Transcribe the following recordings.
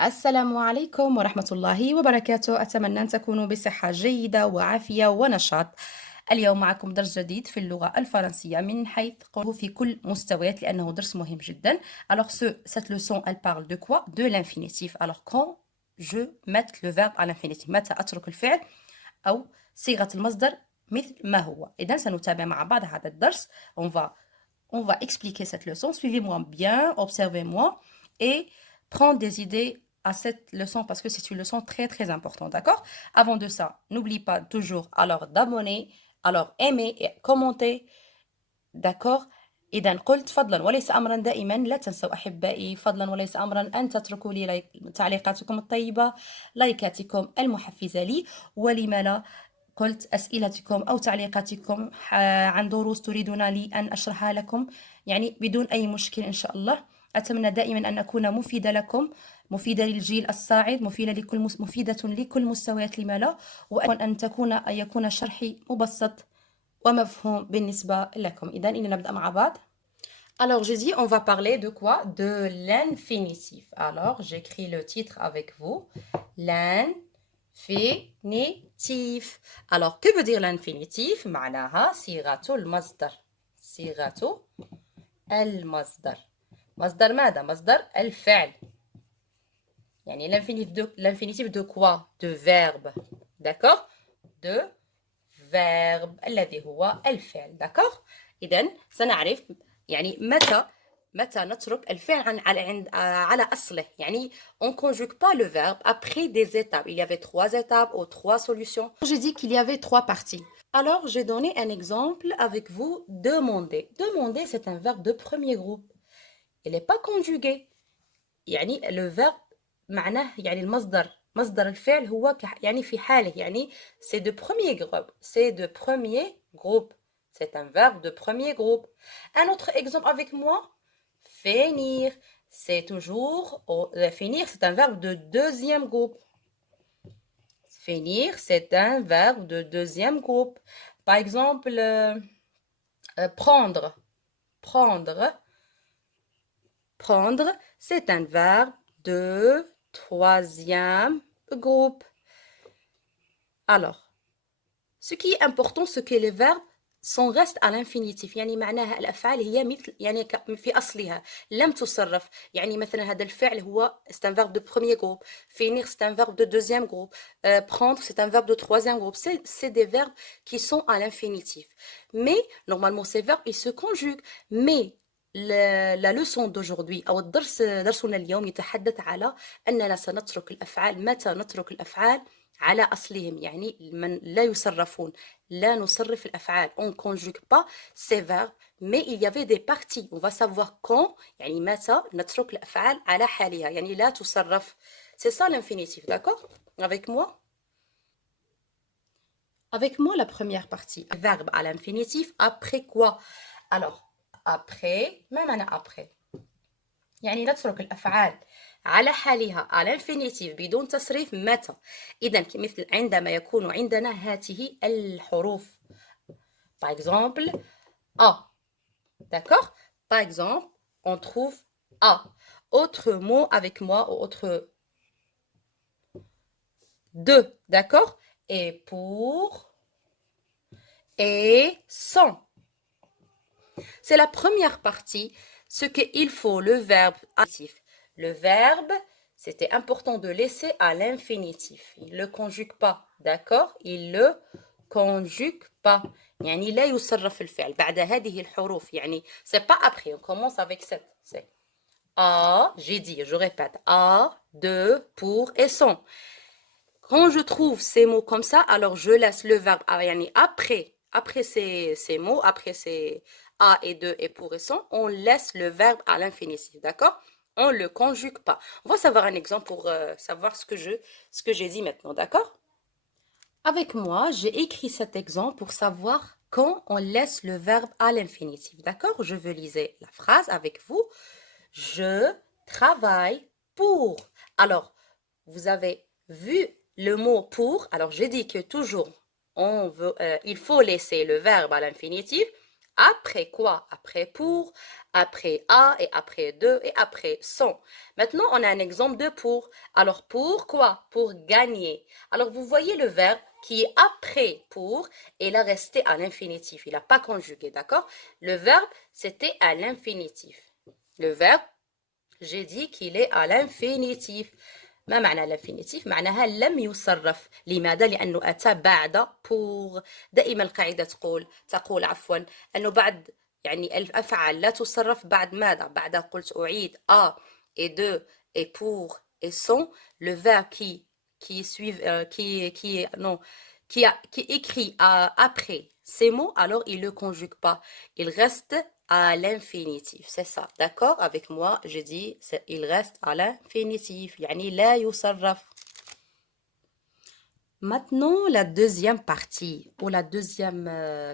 السلام عليكم ورحمة الله وبركاته، أتمنى أن تكونوا بصحة جيدة وعافية ونشاط. اليوم معكم درس جديد في اللغة الفرنسية من حيث قوله في كل مستويات لأنه درس مهم جدا. Alors cette leçon elle parle de quoi? De l'infinitif. Alors quand je mets le verbe à l'infinitif متى أترك الفعل أو صيغة المصدر مثل ما هو. إذا سنتابع مع بعض هذا الدرس. On va expliquer cette leçon. Suivez-moi bien, observez-moi et prendre des idées à cette leçon parce que c'est une leçon très très importante, d'accord? Avant de ça, n'oublie pas toujours alors d'abonner, alors aimer et commenter, d'accord؟ إذا قلت فضلا وليس أمرا دائما لا تنسوا أحبائي فضلا وليس أمرا أن تتركوا لي تعليقاتكم الطيبة لايكاتكم المحفزة لي ولما لا قلت أسئلتكم أو تعليقاتكم عن دروس تريدون لي أن أشرحها لكم يعني بدون أي مشكل إن شاء الله. أتمنى دائما أن أكون مفيدة لكم مفيدة للجيل الصاعد مفيدة لكل مستويات لما لا وأن يكون شرحي مبسط ومفهوم بالنسبة لكم. إذا إننا نبدأ مع بعض. Alors j'ai dit on va parler de quoi? De l'infinitif. Alors j'écris le titre avec vous. L'infinitif. Alors que veut dire l'infinitif? معناها صيغة المصدر. صيغة المصدر. مصدر ماذا؟ مصدر الفعل. يعني l'infinitif de quoi? De verbe. D'accord? De verbe الذي هو الفعل. d'accord؟ إذن سنعرف يعني متى نترك الفعل على أصله. يعني on ne conjugue pas le verbe après des étapes. Il y avait 3 étapes ou 3 solutions. J'ai dit qu'il y avait 3 parties. Alors j'ai donné un exemple avec vous. Demander. Demander c'est un verbe de premier groupe. Il n'est pas conjugué. يعني le verbe معناه يعني مصدر الفعل هو يعني في حاله يعني c'est de premier groupe. C'est de premier groupe. C'est un verbe de premier groupe. Un autre exemple avec moi. Finir. C'est toujours finir, c'est un verbe de deuxième groupe. Finir, c'est un verbe de deuxième groupe. Par exemple, prendre. Prendre. Prendre, c'est un verbe de troisième groupe. Alors, ce qui est important, c'est que les verbes restent à l'infinitif. يعني معناها الأفعال هي مثل يعني في أصلها لم تصرف. يعني مثلا هذا الفعل هو c'est un verbe de premier groupe. Finir, c'est un verbe de deuxième groupe. Prendre, c'est un verbe de troisième groupe. C'est des verbes qui sont à l'infinitif. Mais normalement, ces verbes, ils se conjuguent. Mais la leçon d'aujourd'hui أو درسنا اليوم يتحدث على أننا سنترك الأفعال. متى نترك الأفعال على أصلهم يعني من لا يصرفون. لا نصرف الأفعال. On ne conjugue pas ces verbes mais il y avait des parties. On va savoir quand يعني متى نترك الأفعال على حالها يعني لا تصرف. C'est ça l'infinitif, d'accord? Avec moi? Avec moi la première partie. Verbe à l'infinitif après quoi? Alors après ما معنى après؟ يعني نترك الأفعال على حالها على الانفينيتيف بدون تصريف متى. إذا مثل عندما يكون عندنا هذه الحروف. Par exemple, A. D'accord? Par exemple, on trouve A. Autre mot avec moi, ou autre de. D'accord? Et pour, et sans. C'est la première partie, ce qu'il faut, le verbe actif. Le verbe, c'était important de laisser à l'infinitif. Il ne le conjugue pas, d'accord? Il ne le conjugue pas. يعني لا يصرف الفعل بعد هذه الحروف. يعني c'est pas après, on commence avec cette. C'est A, j'ai dit, je répète, A, de, pour et sans. Quand je trouve ces mots comme ça, alors je laisse le verbe يعني après ces mots, après ces a et de et pour et sans, on laisse le verbe à l'infinitif, d'accord? On ne le conjugue pas. On va savoir un exemple pour savoir ce que j'ai dit maintenant, d'accord? Avec moi, j'ai écrit cet exemple pour savoir quand on laisse le verbe à l'infinitif, d'accord? Je veux lire la phrase avec vous. Je travaille pour. Alors, vous avez vu le mot pour. Alors, j'ai dit que toujours, il faut laisser le verbe à l'infinitif Après quoi? Après pour, après à et après de et après sont. Maintenant, on a un exemple de pour. Alors, pour quoi? Pour gagner. Alors, vous voyez le verbe qui est après pour, et il a resté à l'infinitif. Il n'a pas conjugué, d'accord? Le verbe, c'était à l'infinitif. Le verbe, j'ai dit qu'il est à l'infinitif. ما معنى الانفينيتيف؟ معناها لم يصرف. لماذا؟ لأنه أتى بعد pour. دائما القاعدة تقول عفوا أنه بعد يعني الأفعال لا تصرف بعد ماذا؟ بعد قلت أعيد à et de et pour et sont. Le verbe qui suit qui non qui écrit après ces mots, alors il ne le conjugue pas. Il reste à l'infinitif. C'est ça. D'accord? Avec moi, je dis il reste à l'infinitif. يعني لا يصرف. Maintenant, la deuxième partie ou la deuxième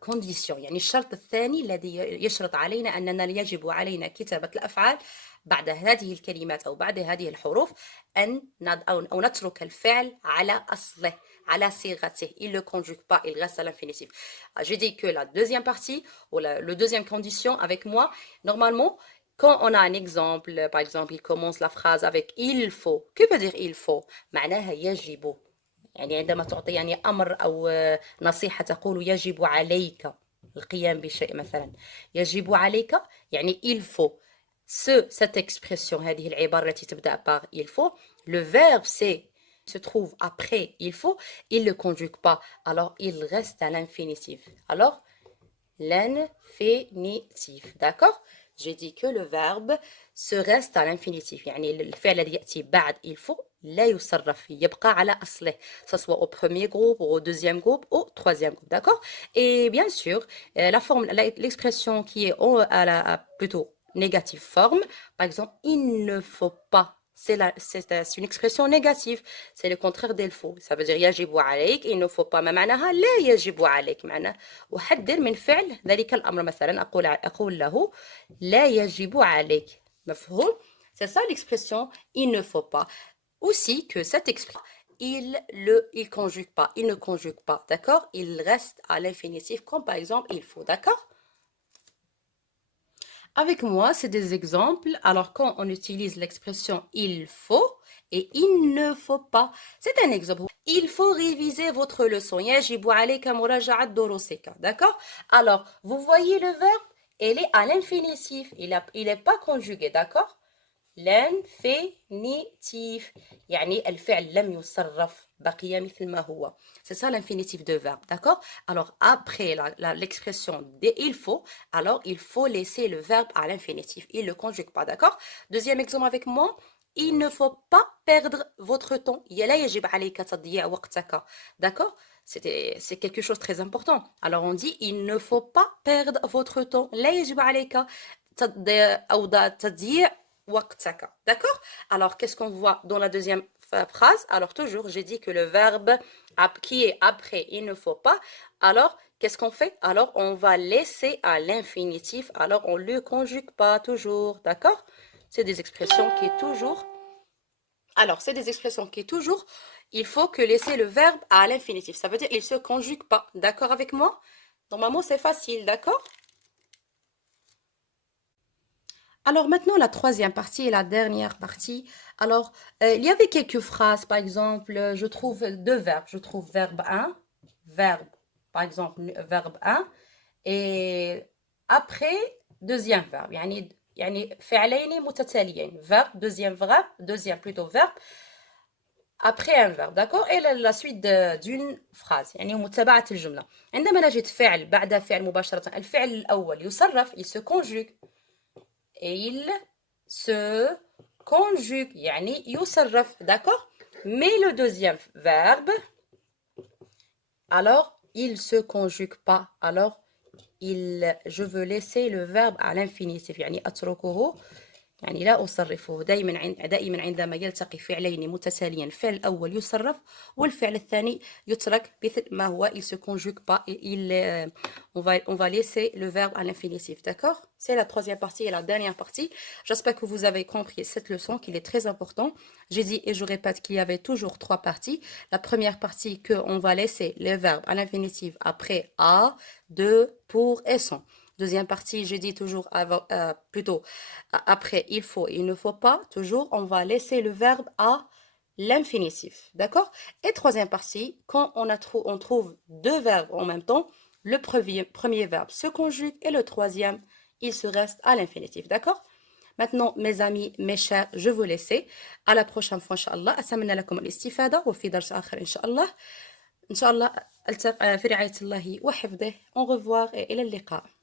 condition يعني الشرط الثاني الذي يشرط علينا أننا يجب علينا كتابة الأفعال بعد هذه الكلمات أو بعد هذه الحروف أو نترك الفعل على أصله على صيغته. Il ne conjugue pas, il reste à l'infinitif. J'ai dit que la deuxième partie ou le deuxième condition avec moi, normalement, quand on a un exemple, par exemple, il commence la phrase avec il faut. Que veut dire il faut? معناها يجب. يعني عندما تعطي يعني أمر أو نصيحة تقول يجب عليك القيام بشيء مثلا. يجب عليك يعني il faut. Cette expression, هذه العبارة التي تبدأ par il faut, le verbe c'est se trouve après il faut, il ne le conjugue pas, alors il reste à l'infinitif. Alors, l'infinitif, d'accord? J'ai dit que le verbe se reste à l'infinitif. يعني الفعل الذي يأتي بعد il faut لا يصرف فيه يبقى على أصله, que ce soit au premier groupe, au deuxième groupe, au troisième groupe, d'accord? Et bien sûr, la forme, l'expression qui est plutôt négative forme, par exemple, il ne faut pas. C'est une expression négative. C'est le contraire d'il faut. Ça veut dire يجب عليك, il ne faut pas. ما معناها لا يجب عليك. معناه أحذر من فعل ذلك الأمر. مثلا أقول له لا يجب عليك. مفهوم؟ C'est ça l'expression il ne faut pas. Aussi que cette expression il conjugue pas, il ne conjugue pas, d'accord? Il reste à l'infinitif comme par exemple il faut, d'accord? Avec moi, c'est des exemples. Alors, quand on utilise l'expression il faut et il ne faut pas, c'est un exemple. Il faut réviser votre leçon. يجب عليك مراجعة دروسك. D'accord? Alors, vous voyez le verbe, il est à l'infinitif. Il n'est pas conjugué. D'accord? l'infinitif يعني الفعل لم يصرف بقي مثل ما هو. C'est ça l'infinitif de verbe, d'accord? Alors après l'expression de il faut, alors il faut laisser le verbe à l'infinitif. Il ne le conjugue pas, d'accord? Deuxième exemple avec moi. Il ne faut pas perdre votre temps. لا يجب عليك تضييع وقتك. D'accord? C'est quelque chose de très important. Alors on dit il ne faut pas perdre votre temps. لا يجب عليك تضييع وقتك. D'accord? Alors, qu'est-ce qu'on voit dans la deuxième phrase? Alors, toujours, j'ai dit que le verbe qui est après, il ne faut pas. Alors, qu'est-ce qu'on fait? Alors, on va laisser à l'infinitif. Alors, on ne le conjugue pas toujours. D'accord? C'est des expressions qui est toujours. Alors, c'est des expressions qui est toujours. Il faut que laisser le verbe à l'infinitif. Ça veut dire il ne se conjugue pas. D'accord avec moi? Normalement, c'est facile. D'accord? Alors maintenant, la troisième partie et la dernière partie. Alors, il y avait quelques phrases, par exemple, je trouve deux verbes. Je trouve verbe, par exemple, verbe 1, et après, deuxième verbe. يعني فعلين متتاليين. Verbe, deuxième plutôt verbe, après un verbe, d'accord? Et la suite d'une phrase. يعني متابعة الجملة. عندما نجد فعل بعد فعل مباشرة، الفعل الأول يصرف, il se conjugue. Et il se conjugue, يعني يصرف, d'accord? Mais le deuxième verbe, alors il se conjugue pas. Alors je veux laisser le verbe à l'infinitif, يعني أتركه يعني لا أصرفه. دائما عندما يلتقي فعلين متتاليين الفعل الأول يصرف والفعل الثاني يترك مثل ما هو. Il se conjugue pas. On va laisser le verbe à l'infinitif, d'accord? C'est la troisième partie et la dernière partie. J'espère que vous avez compris cette leçon, qu'il est très important. J'ai dit et je répète qu'il y avait toujours trois parties. La première partie, qu'on va laisser les verbes à l'infinitif après à, de, pour et sont. Deuxième partie, je dis toujours plutôt après il faut, il ne faut pas. Toujours, on va laisser le verbe à l'infinitif. D'accord? Et troisième partie, quand on trouve deux verbes en même temps, le premier verbe se conjugue et le troisième, il se reste à l'infinitif. D'accord? Maintenant, mes amis, mes chers, je vous laisse. À la prochaine fois, Inch'Allah. أتمنى لكم الاستفادة وفي درس آخر إن شاء الله. إن شاء الله ألتقي في رعاية الله وحفظه. Au revoir et إلى اللقاء.